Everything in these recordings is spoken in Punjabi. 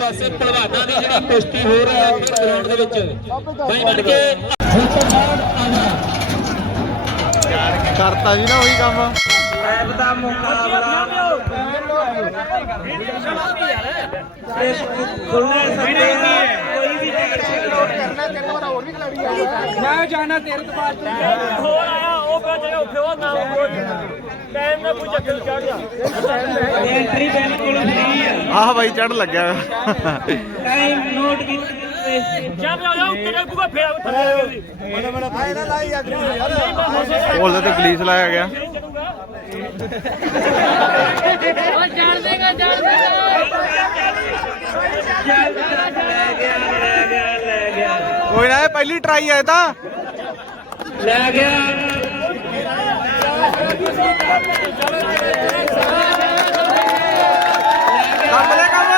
ਪਾਸੇ ਪਹਿਲਵਾਨਾਂ ਦੀ ਜਿਹੜੀ ਕੁਸ਼ਤੀ ਹੋ ਰਹੀ ਹੈ ਗਰਾਊਂਡ ਦੇ ਵਿੱਚ। ਬਾਈ ਬਣ ਕੇ ਆ ਕਰਤਾ ਜੀ ਨਾ ਉਹੀ ਕੰਮ। ਮੈਂ ਜਾਣਾ ਤੇਰੇ ਤੋਂ ਬਾਅਦ ਤੂੰ। ਹੋਰ ਆਇਆ ਉਹ ਕਾ ਜਗ੍ਹਾ ਉੱਥੇ ਉਹ ਨਾ ਟਾਈਮ ਨਾ ਕੋਈ ਚੱਕਰ ਚੜ ਜਾ ਐਂਟਰੀ ਬੈਲ ਕੋਲ ਫਰੀ ਆ ਆਹ ਬਾਈ ਚੜ ਲੱਗਿਆ। ਟਾਈਮ ਨੋਟ ਕੀ ਜਦ ਆ ਜਾ ਉੱਤੇ ਲੱਗੂਗਾ ਫੇਰ ਥੱਲੇ ਬੜਾ ਬੜਾ ਫਾਇਦਾ ਲਾਈ ਅੱਗ ਯਾਰ ਬੋਲਦੇ ਤੇ ਗਲੀਸ ਲਾਇਆ ਗਿਆ। ਕੋਈ ਨਾ ਪਹਿਲੀ ਟਰਾਈ ਹੈ ਤਾਂ। ਲੈ ਗਿਆ ਕੰਮ ਲੈ ਕੰਮ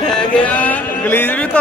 ਲੈ ਗਿਆ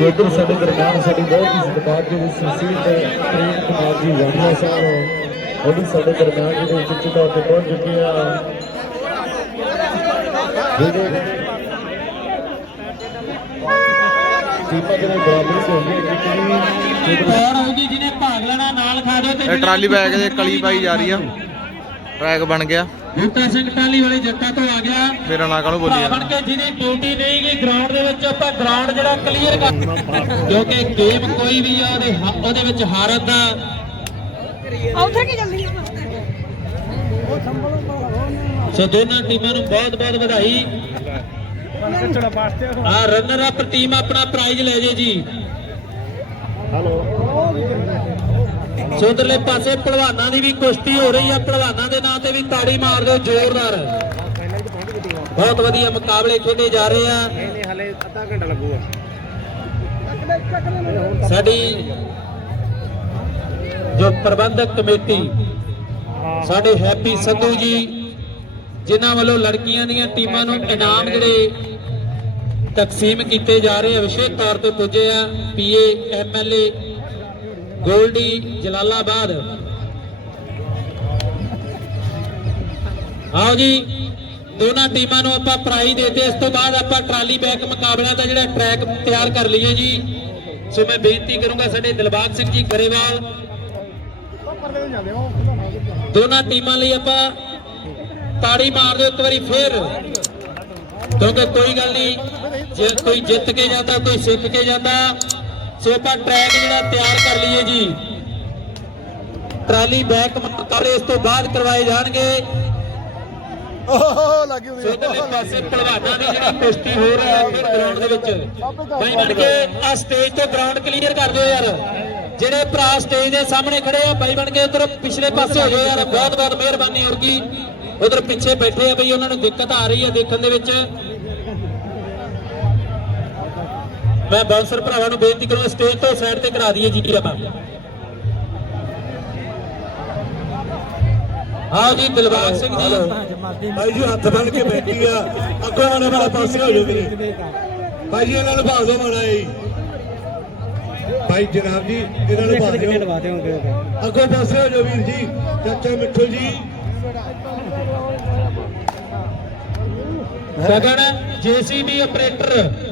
ਉਧਰ ਸਾਡੇ ਦਰਬਾਰ ਸਾਡੀ ਬਹੁਤ ਹੀ ਸਤਿਕਾਰਯੋਗ ਸੁਸ਼ੀਲ ਤੇ ਪ੍ਰੇਮ ਕੁਮਾਰ ਜੀ ਵਾਣੀਆ ਸਾਹਿਬ ਉਹ ਵੀ ਸਾਡੇ ਦਰਬਾਰ ਦੇ ਵਿੱਚ ਤੌਰ ਤੇ ਪਹੁੰਚ ਚੁੱਕੇ ਆ। ਜਿਹੜੇ ਟੀਮਾਂ ਦੇ ਨਾਲ ਬਰਾਬਰੀ ਹੋ ਗਈ ਹੈ ਕਿ ਕਿਹੜੀ ਕੌਣ ਹੋਊਗੀ ਜਿਹਨੇ ਭਾਗ ਲੈਣਾ ਨਾਲ ਖਾ ਦਿਓ ਤੇ ਇਹ ਟਰਾਲੀ ਬੈਗ ਦੇ ਕਲੀ ਪਾਈ ਜਾ ਰਹੀ ਆ। ਟਰੈਕ ਬਣ ਗਿਆ। ਬੂਟਾ ਸਿੰਘ ਟਾਲੀ ਵਾਲੇ ਜੱਟਾਂ ਤੋਂ ਆ ਗਿਆ। ਮੇਰਾ ਨਾਂ ਕਾਹਨੂੰ ਬੋਲੀ ਭਰਾ ਬਣ ਕੇ ਜਿਹਦੀ ਡਿਊਟੀ ਨਹੀਂ ਗਈ ਗਰਾਊਂਡ ਦੇ ਵਿੱਚ ਆਪਾਂ ਗਰਾਊਂਡ ਜਿਹੜਾ ਕਲੀਅਰ ਕਰ ਕਿਉਂਕਿ ਗੇਮ ਕੋਈ ਵੀ ਆ ਉਹਦੇ ਹਾ- ਉਹਦੇ ਵਿੱਚ ਹਾਰਨ ਦਾ ਉੱਥੇ ਕੀ ਚੱਲੀ ਸੋ ਦੋਨਾਂ ਟੀਮਾਂ ਨੂੰ ਬਹੁਤ ਬਹੁਤ ਵਧਾਈ। ਆ ਰਨਰ ਅਪ ਟੀਮ ਆਪਣਾ ਪ੍ਰਾਈਜ਼ ਲੈ ਜੇ ਜੀ। ਸੋ ਉਧਰਲੇ ਪਾਸੇ ਪਹਿਲਵਾਨਾਂ ਦੀ ਵੀ ਕੁਸ਼ਤੀ ਹੋ ਰਹੀ ਆ। ਪਹਿਲਵਾਨਾਂ ਦੇ ਨਾਂ ਤੇ ਵੀ ਤਾੜੀ ਮਾਰ ਦਿਓ ਜ਼ੋਰਦਾਰ। ਬਹੁਤ ਵਧੀਆ ਮੁਕਾਬਲੇ ਖੇਡੇ ਜਾ ਰਹੇ ਆ। ਹਲੇ ਅੱਧਾ ਘੰਟਾ ਲੱਗੂਗਾ ਸਾਡੀ ਜੋ ਪ੍ਰਬੰਧਕ ਕਮੇਟੀ, ਸਾਡੇ ਹੈਪੀ ਸੰਧੂ ਜੀ, ਜਿਨ੍ਹਾਂ ਵੱਲੋਂ ਲੜਕੀਆਂ ਦੀਆਂ ਟੀਮਾਂ ਨੂੰ ਇਨਾਮ ਜਿਹੜੇ ਤਕਸੀਮ ਕੀਤੇ ਜਾ ਰਹੇ ਆ, ਵਿਸ਼ੇਸ਼ ਤੌਰ ਤੇ ਪੁੱਜੇ ਆ, ਪੀਏ ਐਮਐਲਏ ਗੋਲਡੀ ਜਲਾਲਾਬਾਦ। ਆਓ ਜੀ, ਦੋਨਾਂ ਟੀਮਾਂ ਨੂੰ ਆਪਾਂ ਪ੍ਰਾਈਜ਼ ਦੇਤੇ। ਇਸ ਤੋਂ ਬਾਅਦ ਆਪਾਂ ਟਰਾਲੀ ਬੈਕ ਮੁਕਾਬਲਿਆਂ ਦਾ ਜਿਹੜਾ ਟਰੈਕ ਤਿਆਰ ਕਰ ਲਈਏ ਜੀ। ਸੋ ਮੈਂ ਬੇਨਤੀ ਕਰੂੰਗਾ ਸਾਡੇ ਦਿਲਬਾਗ ਸਿੰਘ ਜੀ ਗਰੇਵਾਲ। ਦੋਨਾਂ ਟੀਮਾਂ ਲਈ ਆਪਾਂ ਤਾੜੀ ਮਾਰ ਦਿਓ ਇੱਕ ਵਾਰੀ ਫੇਰ। ਕਿਉਂਕਿ ਕੋਈ ਗੱਲ ਨਹੀਂ, ਜੇ ਕੋਈ ਜਿੱਤ ਕੇ ਜਾਂਦਾ, ਕੋਈ ਸਿੱਖ ਕੇ ਜਾਂਦਾ ਸੋ ਆਪਾਂ ਟਰੈਕ ਜਿਹੜਾ ਤਿਆਰ ਕਰ ਲਈਏ ਜੀ। ਟਰਾਲੀ ਬੈਕ ਮੁਕਾਬਲੇ ਇਸ ਤੋਂ ਬਾਅਦ ਕਰਵਾਏ ਜਾਣਗੇ। ਪਾਸੇ ਪਹਿਲਵਾਨਾਂ ਦੀ ਜਿਹੜੀ ਕੁਸ਼ਤੀ ਹੋ ਰਹੀ ਹੈ ਗਰਾਊਂਡ ਦੇ ਵਿੱਚ। ਬਾਈ ਬਣ ਕੇ ਆ ਸਟੇਜ ਤੋਂ ਗਰਾਊਂਡ ਕਲੀਅਰ ਕਰ ਦਿਓ ਯਾਰ। ਜਿਹੜੇ ਭਰਾ ਸਟੇਜ ਦੇ ਸਾਹਮਣੇ ਖੜੇ ਆ ਬਾਈ ਬਣ ਕੇ ਉਧਰ ਪਿਛਲੇ ਪਾਸੇ ਹੋ ਜਾਓ ਯਾਰ। ਬਹੁਤ ਬਹੁਤ ਮਿਹਰਬਾਨੀ ਹੋਊਗੀ ਉਧਰ ਪਿੱਛੇ ਬੈਠੇ ਆ ਬਈ ਉਹਨਾਂ ਨੂੰ ਦਿੱਕਤ ਆ ਰਹੀ ਹੈ ਦੇਖਣ ਦੇ ਵਿੱਚ। ਮੈਂ ਬਾਉਂਸਰ ਭਰਾਵਾਂ ਨੂੰ ਬੇਨਤੀ ਕਰੂੰਗਾ ਸਟੇਜ ਤੋਂ ਸਾਈਡ ਤੇ ਕਰਾ ਦਈਏ ਜੀ ਆਪਾਂ। ਆਓ ਜੀ ਦਿਲਬਾਗ ਸਿੰਘ ਜੀ। ਭਾਈ ਜੀ ਹੱਥ ਬੰਨ ਕੇ ਬੈਠੀ ਆ। ਅੱਗੋਂ ਆਣੇ ਵਾਲਾ ਪਾਸੇ ਹੋ ਜਾਓ ਵੀਰੇ ਭਾਈ ਜੀ ਇਹਨਾਂ ਨੂੰ ਭਾਲ ਦਿਓ ਮਾੜਾ ਜੀ। ਭਾਈ ਜਨਾਬ ਜੀ ਇਹਨਾਂ ਨੂੰ ਭਾਲ ਦਿਓ। ਅੱਗੋਂ ਪਾਸੇ ਹੋ ਜਾਓ ਵੀਰ ਜੀ। ਚਾਚਾ Mitthu ji. Gagan JCB operator.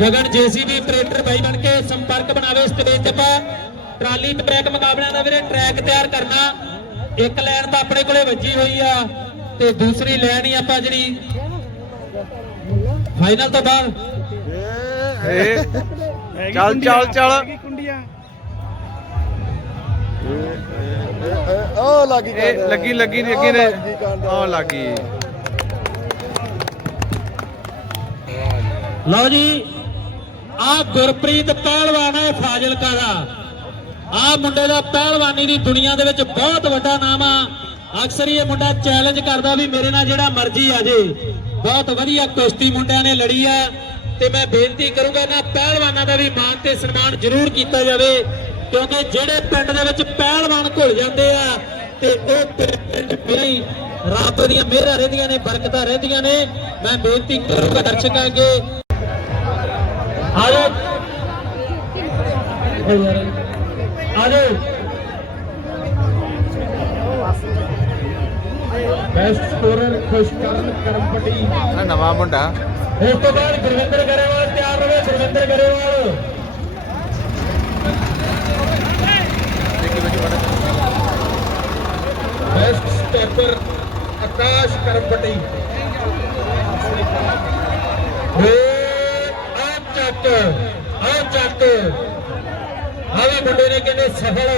Gagan JCB operator ਬਾਈ ਬਣ ਕੇ ਸੰਪਰਕ ਬਣਾਵੇ ਸਟੇਜ ਤੇ ਆਪਾਂ। ਟਰਾਲੀ ਟਰੈਕ ਮੁਕਾਬਲਿਆਂ ਦਾ ਵੀਰੇ ਟਰੈਕ ਤਿਆਰ ਕਰਨਾ। ਇੱਕ ਲਾਈਨ ਤਾਂ ਆਪਣੇ ਕੋਲੇ ਵੱਜੀ ਹੋਈ ਆ ਤੇ ਦੂਸਰੀ ਲਾਈਨ ਹੀ ਆਪਾਂ ਜਿਹੜੀ ਫਾਈਨਲ ਤੋਂ ਬਾਅਦ। ਏ ਚੱਲ ਚੱਲ ਚੱਲ। ਉਹ ਲੱਗੀ ਲੱਗੀ ਲੱਗੀ ਨੀ ਅੱਗੇ ਨੇ। ਆ ਲੱਗੀ। ਲਓ ਜੀ ਆ ਗੁਰਪ੍ਰੀਤ ਪਹਿਲਵਾਨ ਹੈ ਫਾਜ਼ਿਲਕਾ ਦਾ। ਆ ਮੁੰਡੇ ਦਾ ਪਹਿਲਵਾਨੀ ਦੀ ਦੁਨੀਆ ਦੇ ਵਿੱਚ ਬਹੁਤ ਵੱਡਾ ਨਾਮ ਆ। ਅਕਸਰ ਇਹ ਮੁੰਡਾ ਚੈਲੰਜ ਕਰਦਾ ਵੀ ਮੇਰੇ ਨਾਲ ਜਿਹੜਾ ਮਰਜ਼ੀ ਆ ਜੇ। ਬਹੁਤ ਵਧੀਆ ਕੁਸ਼ਤੀ ਮੁੰਡਿਆਂ ਨੇ ਲੜੀ ਆ। ਤੇ ਮੈਂ ਬੇਨਤੀ ਕਰੂੰਗਾ ਨਾ ਪਹਿਲਵਾਨਾਂ ਦਾ ਵੀ ਮਾਣ ਤੇ ਸਨਮਾਨ ਜ਼ਰੂਰ ਕੀਤਾ ਜਾਵੇ। ਕਿਉਂਕਿ ਜਿਹੜੇ ਪਿੰਡ ਦੇ ਵਿੱਚ ਪਹਿਲਵਾਨ ਘੁਲ ਜਾਂਦੇ ਆ, ਤੇ ਉਹ ਪਿੰਡ ਵੀ ਰੱਬ ਦੀਆਂ ਮਿਹਰਾਂ ਰਹਿੰਦੀਆਂ ਨੇ, ਬਰਕਤਾਂ ਰਹਿੰਦੀਆਂ ਨੇ। ਮੈਂ ਬੇਨਤੀ ਕਰੂੰਗਾ ਦਰਸ਼ਕਾਂ ਅੱਗੇ ਆਜੋ ਆਜੋ ਬੈਸਟ ਸਕੋਰਰ ਖੁਸ਼ਕਰਨ ਕਰਮਪਟੀ ਆ ਨਵਾਂ ਮੁੰਡਾ ਉਸ ਤੋਂ ਬਾਅਦ ਗੁਰਵਿੰਦਰ ਗਰੇਵਾਲ ਤਿਆਰ ਰਹੇ ਗੁਰਵਿੰਦਰ ਗਰੇਵਾਲ ਬੈਸਟ ਸਟੈਪਰ ਆਕਾਸ਼ ਕਰਮਪਟੀ ਏ ਆ ਚੱਕ ਆ ਚੱਕ ਆ ਵੀ ਮੁੰਡੇ ਨੇ ਕਹਿੰਦੇ ਸਫਲ।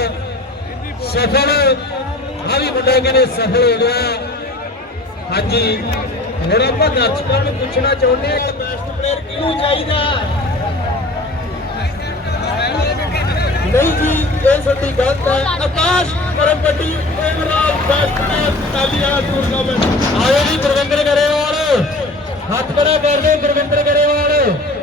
ਸਫਲ। ਆ ਵੀ ਮੁੰਡਾ ਕਹਿੰਦੇ ਸਫਲ ਹੋ ਗਿਆ। ਹਾਂਜੀ, ਹੁਣ ਆਪਾਂ ਦਰਸ਼ਕਾਂ ਨੂੰ ਪੁੱਛਣਾ ਚਾਹੁੰਦੇ ਹਾਂ ਕਿ ਬੈਸਟ ਪਲੇਅਰ ਕਿਹਨੂੰ ਚਾਹੀਦਾ? ਨਹੀਂ ਜੀ, ਇਹ ਸਾਡੀ ਗਲਤ ਹੈ। Akash Karampatti overall best player ਤਾਲੀਆਂ tournament ਆਓ ਜੀ, ਗੁਰਵਿੰਦਰ ਗਰੇਵਾਲ। ਹੱਥ ਖੜਾ ਕਰਦੇ ਗੁਰਵਿੰਦਰ ਗਰੇਵਾਲ।